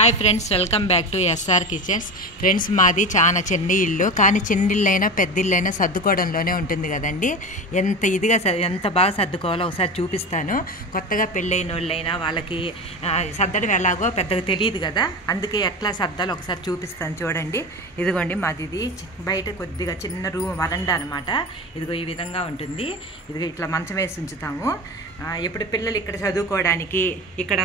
Hi friends, welcome back to SR Kitchens. Friends, మాది చాలా చిన్న ఇల్లు, కానీ చిన్న ఇల్లైనా పెద్ద ఇల్లైనా సర్దుకోవడంలోనే ఉంటుంది కదండి. ఎంత బాగా సర్దుకోవాలో ఒకసారి చూపిస్తాను. కొత్తగా పెళ్ళైన వాళ్ళైనా వాళ్ళకి సర్దడం ఎలాగో పెద్దగా తెలియదు కదా, అందుకే ఎట్లా సర్దాలో ఒకసారి చూపిస్తాను. చూడండి, ఇదిగోండి మాది ఇది బయట కొద్దిగా చిన్న రూమ్ వరండా అనమాట. ఇదిగో ఈ విధంగా ఉంటుంది. ఇదిగో ఇట్లా మంచం వేసి ఉంచుతాము. ఇప్పుడు పిల్లలు ఇక్కడ చదువుకోవడానికి ఇక్కడ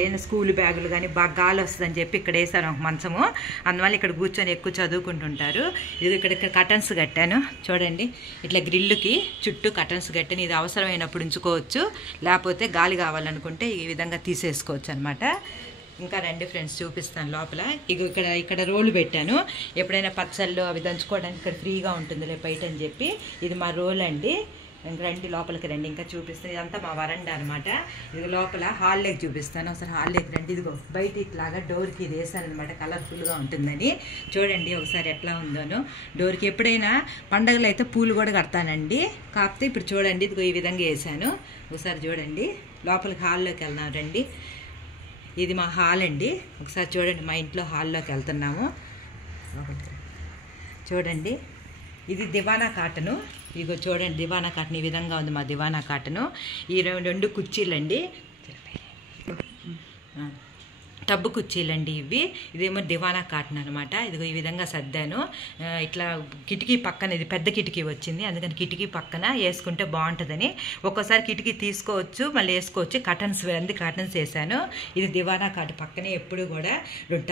ఏదైనా స్కూల్ బ్యాగులు కానీ బాగా గాలి వస్తుందని చెప్పి ఇక్కడ వేసాను ఒక మంచము. అందువల్ల ఇక్కడ కూర్చొని ఎక్కువ చదువుకుంటుంటారు. ఇది ఇక్కడ కర్టన్స్ కట్టాను చూడండి. ఇట్లా గ్రిల్లుకి చుట్టూ కర్టన్స్ కట్టాను. ఇది అవసరమైనప్పుడు ఉంచుకోవచ్చు, లేకపోతే గాలి కావాలనుకుంటే ఈ విధంగా తీసేసుకోవచ్చు అనమాట. ఇంకా రండి ఫ్రెండ్స్, చూపిస్తాను లోపల. ఇక్కడ రోలు పెట్టాను. ఎప్పుడైనా పచ్చళ్ళు అవి దంచుకోవడానికి ఇక్కడ ఫ్రీగా ఉంటుందిలే బయట అని చెప్పి ఇది మా రోల్ అండి. రండి లోపలికి రండి, ఇంకా చూపిస్తాను. ఇదంతా మా వరండా అనమాట. ఇది లోపల హాల్లోకి చూపిస్తాను. ఒకసారి హాల్లోకి రండి. ఇదిగో బయట ఇట్లాగా డోర్కి ఇది వేసాను అనమాట, కలర్ఫుల్గా ఉంటుందని. చూడండి ఒకసారి ఎట్లా ఉందోను. డోర్కి ఎప్పుడైనా పండగలు అయితే పూలు కూడా కడతానండి, కాకపోతే ఇప్పుడు చూడండి ఇదిగో ఈ విధంగా వేసాను. ఒకసారి చూడండి, లోపలికి హాల్లోకి వెళ్దాం రండి. ఇది మా హాల్ అండి. ఒకసారి చూడండి, మా ఇంట్లో హాల్లోకి వెళ్తున్నాము. చూడండి, ఇది దివానా కాటను. ఇగో చూడండి, దివానా కాటన్ ఈ విధంగా ఉంది మా దివానా కాటను. ఈ రెండు కుర్చీలండి, టబ్బు కుర్చీలండి ఇవి. ఇదేమో దివానా కాటన్ అనమాట. ఇదిగో ఈ విధంగా సర్దాను. ఇట్లా కిటికీ పక్కన, ఇది పెద్ద కిటికీ వచ్చింది, అందుకని కిటికీ పక్కన వేసుకుంటే బాగుంటుందని. ఒక్కోసారి కిటికీ తీసుకోవచ్చు, మళ్ళీ వేసుకోవచ్చు. కర్టన్స్ వేసాను. ఇది దివానా కాటన్ పక్కనే ఎప్పుడు కూడా రెండు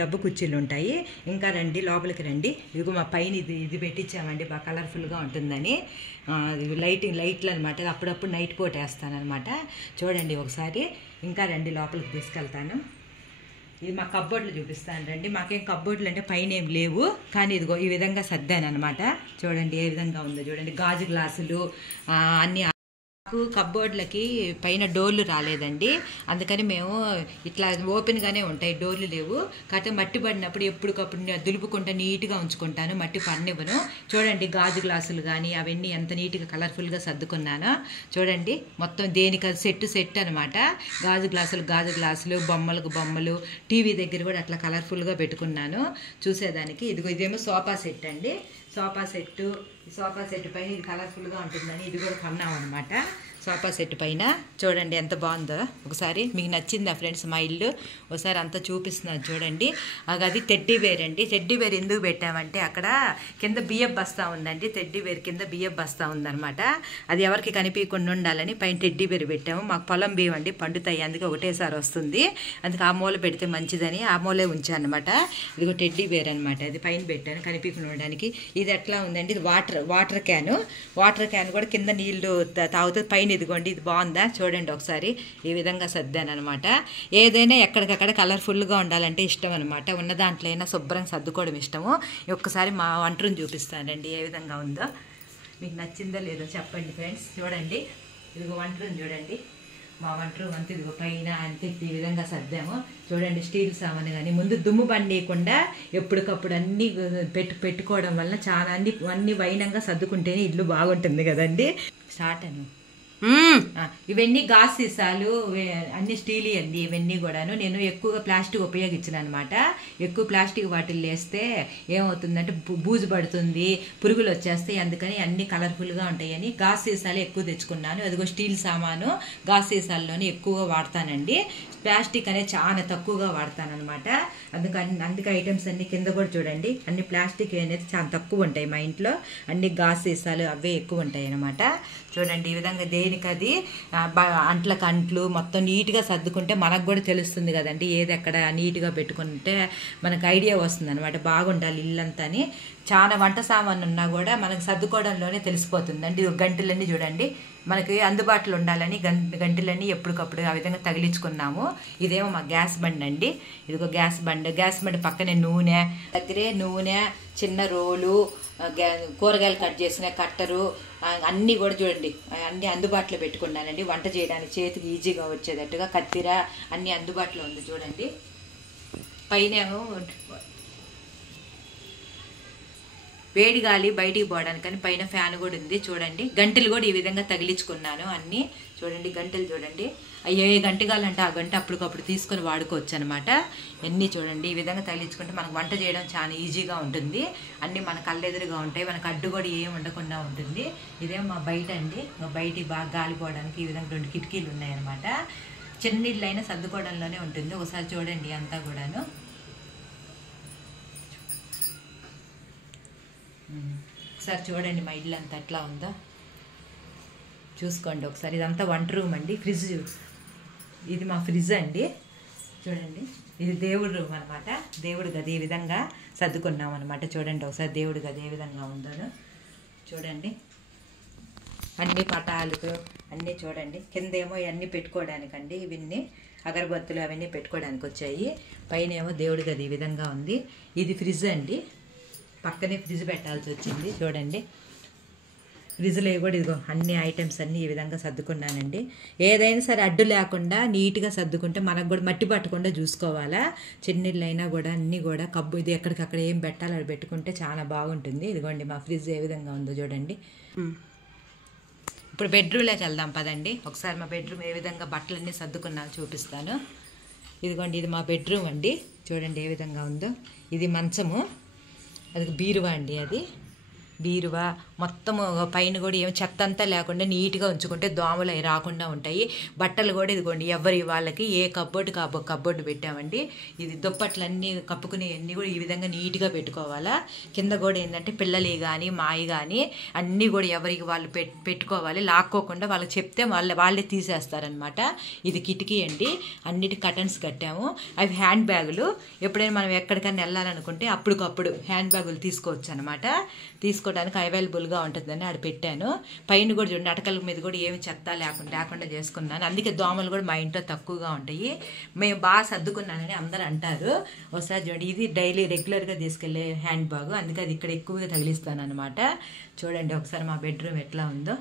టబ్బు కుర్చీలు ఉంటాయి. ఇంకా రండి లోపలికి రండి. ఇదిగో మా పైన ఇది పెట్టించామండి, బాగా కలర్ఫుల్గా ఉంటుందని. లైట్లు అనమాట, అప్పుడప్పుడు నైట్ పూట వేస్తాను అనమాట. చూడండి ఒకసారి. ఇంకా రండి లోపలికి తీసుకెళ్తాను. ఇది మా కబ్బోర్డ్లు చూపిస్తాను రండి. మాకేం కబ్బోర్డ్లు అంటే పైన ఏం లేవు, కానీ ఇదిగో ఈ విధంగా సర్దాను అనమాట. చూడండి ఏ విధంగా ఉందో చూడండి. గాజు గ్లాసులు అన్నీ. నాకు కబ్బోర్డ్లకి పైన డోర్లు రాలేదండి, అందుకని మేము ఇట్లా ఓపెన్గానే ఉంటాయి, డోర్లు లేవు. కాకపోతే మట్టి పడినప్పుడు ఎప్పటికప్పుడు దులుపుకుంటా నీట్గా ఉంచుకుంటాను, మట్టి పడనివ్వను. చూడండి గాజు గ్లాసులు కానీ అవన్నీ ఎంత నీట్గా కలర్ఫుల్గా సర్దుకున్నానో. చూడండి మొత్తం దేనికి సెట్ అనమాట. గాజు గ్లాసులు, బొమ్మలు, టీవీ దగ్గర కూడా అట్లా కలర్ఫుల్గా పెట్టుకున్నాను చూసేదానికి. ఇదేమో సోఫా సెట్ అండి. సోఫా సెట్ పైన ఇది కలర్ఫుల్గా ఉంటుందని ఇది కూడా కొన్నాం అనమాట. సోఫా సెట్ పైన చూడండి ఎంత బాగుందో. ఒకసారి మీకు నచ్చిందా ఫ్రెండ్స్ మా ఇల్లు? ఒకసారి అంతా చూపిస్తున్నాను చూడండి. అది టెడ్డీ బేర్ అండి. టెడ్డీ బేర్ ఎందుకు పెట్టామంటే అక్కడ కింద బియ్యం బస్తా ఉందండి. టెడ్డీ బేర్ కింద బియ్యం బస్తా ఉందన్నమాట. అది ఎవరికి కనిపించకుండా ఉండాలని పైన టెడ్డీ బేర్ పెట్టాము. మాకు పొలం బియ్యం అండి, పండుతాయి, అందుకే ఒకటేసారి వస్తుంది, అందుకే ఆ మూల పెడితే మంచిదని ఆ మూలే ఉంచాను అనమాట. ఇదిగో టెడ్డీ బేర్ అనమాట, అది పైన పెట్టాను కనిపించకుండా ఉండడానికి. ఇది ఎట్లా ఉందండి, ఇది వాటర్ క్యాన్ కూడా కింద నీళ్లు తాగుతుంది. పైన ఇదిగోండి, ఇది బాగుందా చూడండి ఒకసారి. ఈ విధంగా సర్దాను అనమాట. ఏదైనా ఎక్కడికక్కడ కలర్ఫుల్గా ఉండాలంటే ఇష్టం అనమాట. ఉన్న దాంట్లో అయినా శుభ్రంగా సర్దుకోవడం ఇష్టము. ఒక్కసారి మా వంట రూమ్ చూపిస్తానండి ఏ విధంగా ఉందో. మీకు నచ్చిందో లేదో చెప్పండి ఫ్రెండ్స్. చూడండి ఇదిగో వంట రూమ్ చూడండి. మా వంట రూమ్ అంతా ఇదిగో పైన అంతే ఈ విధంగా సర్దాము. చూడండి స్టీల్ సామాను కానీ ముందు దుమ్ము బండియకుండా ఎప్పటికప్పుడు అన్నీ పెట్టుకోవడం వల్ల చాలా అన్ని వైనంగా సర్దుకుంటేనే ఇల్లు బాగుంటుంది కదండి. స్టార్ట్ అను. ఇవన్నీ గాజు సీసాలు, అన్ని స్టీల్ అండి. ఇవన్నీ కూడాను నేను ఎక్కువగా ప్లాస్టిక్ ఉపయోగించను అనమాట. ఎక్కువ ప్లాస్టిక్ వాటిల్లో వేస్తే ఏమవుతుందంటే బూజు పడుతుంది, పురుగులు వచ్చేస్తాయి, అందుకని అన్ని కలర్ఫుల్గా ఉంటాయని గాజు సీసాలు ఎక్కువ తెచ్చుకున్నాను. అదిగో స్టీల్ సామాను గాజు సీసాల్లోనే ఎక్కువగా వాడతానండి. ప్లాస్టిక్ అనేది చాలా తక్కువగా వాడతాను అనమాట. అందుకే ఐటమ్స్ అన్ని కింద కూడా చూడండి, అన్ని ప్లాస్టిక్ అనేది చాలా తక్కువ ఉంటాయి మా ఇంట్లో. అన్ని గాజు సీసాలు అవే ఎక్కువ ఉంటాయి అనమాట. చూడండి ఈ విధంగా దేనికది అంట్లు మొత్తం నీట్గా సర్దుకుంటే మనకు కూడా తెలుస్తుంది కదండి, ఏది ఎక్కడ నీట్గా పెట్టుకుంటే మనకు ఐడియా వస్తుంది అనమాట. బాగుండాలి ఇల్లంతా అని. చాలా వంట సామాను ఉన్నా కూడా మనకు సర్దుకోవడంలోనే తెలిసిపోతుందండి. గంటలన్నీ చూడండి, మనకి అందుబాటులో ఉండాలని గంటలన్నీ ఎప్పటికప్పుడు ఆ విధంగా తగిలించుకున్నాము. ఇదేమో మా గ్యాస్ బండి అండి. ఇదిగో గ్యాస్ బండి పక్కనే నూనె, చిన్న రోలు, కూరగాయలు కట్ చేసిన కట్టరు, అన్నీ కూడా చూడండి అన్నీ అందుబాటులో పెట్టుకున్నానండి. వంట చేయడానికి చేతికి ఈజీగా వచ్చేటట్టుగా కత్తిర అన్నీ అందుబాటులో ఉంది చూడండి. పైన వేడి గాలి బయటికి పోవడానికని పైన ఫ్యాన్ కూడా ఉంది చూడండి. గంటలు కూడా ఈ విధంగా తగిలించుకున్నాను అన్నీ. చూడండి గంటలు చూడండి, ఏ గంట కావాలంటే ఆ గంట అప్పటికప్పుడు తీసుకొని వాడుకోవచ్చు అనమాట. అన్నీ చూడండి ఈ విధంగా తగిలించుకుంటే మనకు వంట చేయడం చాలా ఈజీగా ఉంటుంది. అన్నీ మన కళ్ళెదురుగా ఉంటాయి, మనకు అడ్డు కూడా ఏం ఉండకుండా ఉంటుంది. ఇదేమో మా బయట అండి, మా బయటికి బాగా గాలిపోవడానికి ఈ విధంగా 2 కిటికీలు ఉన్నాయన్నమాట. చిన్నీళ్ళైనా సర్దుకోవడంలోనే ఉంటుంది. ఒకసారి చూడండి అంతా కూడాను. ఒకసారి చూడండి మా ఇల్లు అంతా ఎట్లా ఉందో చూసుకోండి ఒకసారి. ఇదంతా వంట రూమ్ అండి. ఫ్రిడ్జ్, ఇది మా ఫ్రిడ్జ్ అండి. చూడండి ఇది దేవుడి రూమ్ అనమాట. దేవుడి గది ఈ విధంగా సర్దుకున్నాం అనమాట. చూడండి ఒకసారి దేవుడి గది ఏ విధంగా ఉందో చూడండి. అన్ని పటాలు అన్నీ చూడండి. కిందేమో ఇవన్నీ పెట్టుకోవడానికండి, ఇవన్నీ అగరబత్తులు అవన్నీ పెట్టుకోవడానికి వచ్చాయి. పైన ఏమో దేవుడి గది ఈ విధంగా ఉంది. ఇది ఫ్రిడ్జ్ అండి, పక్కనే ఫ్రిడ్జ్ పెట్టాల్సి వచ్చింది. చూడండి ఫ్రిడ్జ్లో కూడా ఇదిగో అన్ని ఐటమ్స్ అన్నీ ఈ విధంగా సర్దుకున్నానండి. ఏదైనా సరే అడ్డు లేకుండా నీట్గా సర్దుకుంటే మనకు కూడా మట్టి పట్టకుండా చూసుకోవాలా. చిన్నీళ్ళైనా కూడా అన్నీ కూడా కబ్బు ఇది ఎక్కడికక్కడ ఏం పెట్టాలి అది పెట్టుకుంటే చాలా బాగుంటుంది. ఇదిగోండి మా ఫ్రిడ్జ్ ఏ విధంగా ఉందో చూడండి. ఇప్పుడు బెడ్రూమ్లోకి వెళ్దాం పదండి. ఒకసారి మా బెడ్రూమ్ ఏ విధంగా బట్టలన్నీ సర్దుకున్నాను చూపిస్తాను. ఇదిగోండి ఇది మా బెడ్రూమ్ అండి. చూడండి ఏ విధంగా ఉందో. ఇది మంచము, అది బీరువా అండి. అది బీరువా మొత్తము పైన కూడా ఏమి చెత్త అంతా లేకుండా నీట్గా ఉంచుకుంటే దోమలు అవి రాకుండా ఉంటాయి. బట్టలు కూడా ఇదిగోండి ఎవరి వాళ్ళకి ఏ కబ్బోర్డు కబ్బోర్డు పెట్టామండి. ఇది దుప్పట్లన్నీ కప్పుకునే అన్నీ కూడా ఈ విధంగా నీట్గా పెట్టుకోవాలా. కింద కూడా ఏంటంటే పిల్లలు కానీ మాయి కానీ అన్నీ కూడా ఎవరికి వాళ్ళు పెట్టుకోవాలి. లాక్కోకుండా వాళ్ళకి చెప్తే వాళ్ళే తీసేస్తారనమాట. ఇది కిటికీ అండి, అన్నిటి కర్టన్స్ కట్టాము. అవి హ్యాండ్ బ్యాగులు, ఎప్పుడైనా మనం ఎక్కడికైనా వెళ్ళాలనుకుంటే అప్పటికప్పుడు హ్యాండ్ బ్యాగులు తీసుకోవచ్చు అనమాట. తీసుకోవడానికి అవైలబుల్గా ఉంటుందని ఆడ పెట్టాను. పైన కూడా చూడండి అటకల మీద కూడా ఏమి చెత్త లేకుండా చేసుకున్నాను. అందుకే దోమలు కూడా మా ఇంట్లో తక్కువగా ఉంటాయి. మేము బాగా సర్దుకున్నానని అందరూ అంటారు. ఒకసారి చూడండి ఇది డైలీ రెగ్యులర్గా తీసుకెళ్లే హ్యాండ్ బ్యాగ్, అందుకే అది ఇక్కడ ఎక్కువగా తగిలిస్తాను అనమాట. చూడండి ఒకసారి మా బెడ్రూమ్ ఎట్లా ఉందో.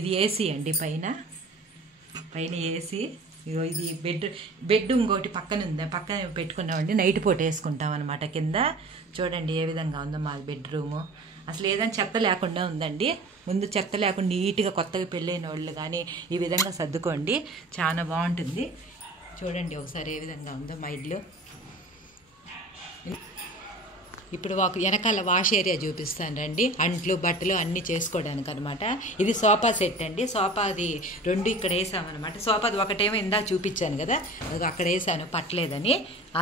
ఇది ఏసీ అండి, పైన ఏసీ. ఇది బెడ్ ఇంకోటి పక్కన ఉంది, పక్కన పెట్టుకున్నామండి. నైట్ పూట వేసుకుంటాం అనమాట కింద. చూడండి ఏ విధంగా ఉందో మా బెడ్రూము. అసలు ఏదైనా చెత్త లేకుండా ఉందండి. ముందు చెత్త లేకుండా నీట్గా కొత్తగా పెళ్ళైన వాళ్ళు కానీ ఈ విధంగా సర్దుకోండి, చాలా బాగుంటుంది. చూడండి ఒకసారి ఏ విధంగా ఉందో మా ఇల్లు. ఇప్పుడు వెనకాల వాష్ ఏరియా చూపిస్తాను రండి. అంట్లు బట్టలు అన్నీ చేసుకోవడానికి అనమాట. ఇది సోఫా సెట్ అండి. సోఫాది 2 ఇక్కడ వేసామన్నమాట. సోఫాది ఒకటేమో ఇందాక చూపించాను కదా, అది అక్కడ వేసాను పట్టలేదని.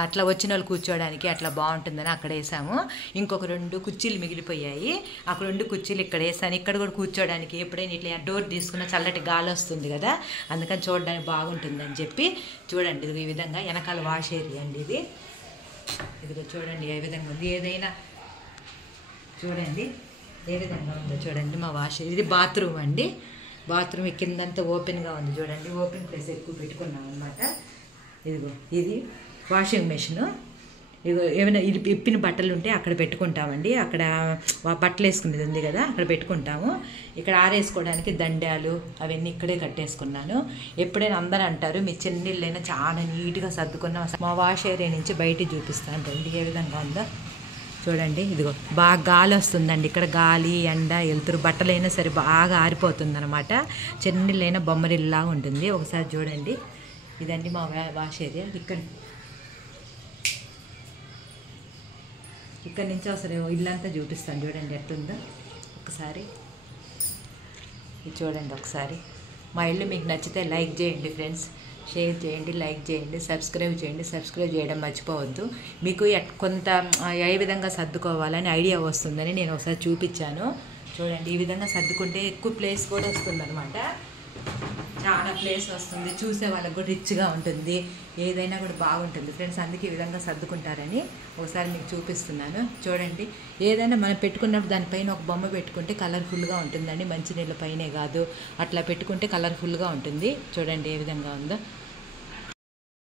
అట్లా వచ్చిన వాళ్ళు కూర్చోవడానికి అట్లా బాగుంటుందని అక్కడ వేసాము. ఇంకొక 2 కుర్చీలు మిగిలిపోయాయి, అక్కడ 2 కుర్చీలు ఇక్కడ వేసాను. ఇక్కడ కూడా కూర్చోవడానికి ఎప్పుడైనా ఇట్లా డోర్ తీసుకున్న చల్లటి గాలి వస్తుంది కదా, అందుకని చూడడానికి బాగుంటుందని చెప్పి. చూడండి ఇది ఈ విధంగా వెనకాల వాష్ ఏరియా అండి. ఇదిగో చూడండి ఏ విధంగా ఉంది. ఏదైనా చూడండి ఏ విధంగా ఉందో చూడండి మా వాష్. ఇది బాత్రూమ్ అండి. బాత్రూమ్ కిందంతా ఓపెన్గా ఉంది చూడండి. ఓపెన్ ప్లేస్ ఎక్కువ పెట్టుకున్నాం అనమాట. ఇదిగో ఇది వాషింగ్ మెషిన్. ఇదిగో ఏమైనా ఇప్పిన బట్టలు ఉంటే అక్కడ పెట్టుకుంటామండి. అక్కడ బట్టలు వేసుకునేది ఉంది కదా, అక్కడ పెట్టుకుంటాము. ఇక్కడ ఆరేసుకోవడానికి దండాలు అవన్నీ ఇక్కడే కట్టేసుకున్నాను. ఎప్పుడైనా అందరూ అంటారు మీ చిన్నీళ్ళైనా చాలా నీట్గా సర్దుకున్నాం. మా వాష్ ఏరియా నుంచి బయటికి చూపిస్తాను రండి ఏ విధంగా ఉందో. చూడండి ఇదిగో బాగా గాలి వస్తుందండి. ఇక్కడ గాలి ఎండ వెళ్తురు బట్టలైనా సరే బాగా ఆరిపోతుంది అనమాట. చిన్నీళ్ళైనా బొమ్మరిల్లా ఉంటుంది. ఒకసారి చూడండి ఇదండి మా వాష్ ఏరియా. ఇక్కడ నుంచి అసలు ఇల్లంతా చూపిస్తాను చూడండి ఎట్లుందో ఒకసారి. ఇది చూడండి ఒకసారి. మా ఇల్లు మీకు నచ్చితే లైక్ చేయండి ఫ్రెండ్స్, షేర్ చేయండి, లైక్ చేయండి, సబ్స్క్రైబ్ చేయండి. సబ్స్క్రైబ్ చేయడం మర్చిపోవద్దు. మీకు కొంత ఏ విధంగా సర్దుకోవాలని ఐడియా వస్తుందని నేను ఒకసారి చూపించాను. చూడండి ఈ విధంగా సర్దుకుంటే ఎక్కువ ప్లేస్ కూడా వస్తుంది అనమాట. చాలా ప్లేస్ వస్తుంది, చూసే వాళ్ళకి కూడా రిచ్గా ఉంటుంది, ఏదైనా కూడా బాగుంటుంది ఫ్రెండ్స్. అందుకే ఈ విధంగా సర్దుకుంటారని ఒకసారి మీకు చూపిస్తున్నాను. చూడండి ఏదైనా మనం పెట్టుకున్నప్పుడు దానిపైన ఒక బొమ్మ పెట్టుకుంటే కలర్ఫుల్గా ఉంటుందండి. మంచినీళ్ళ పైనే కాదు, అట్లా పెట్టుకుంటే కలర్ఫుల్గా ఉంటుంది. చూడండి ఏ విధంగా ఉందో.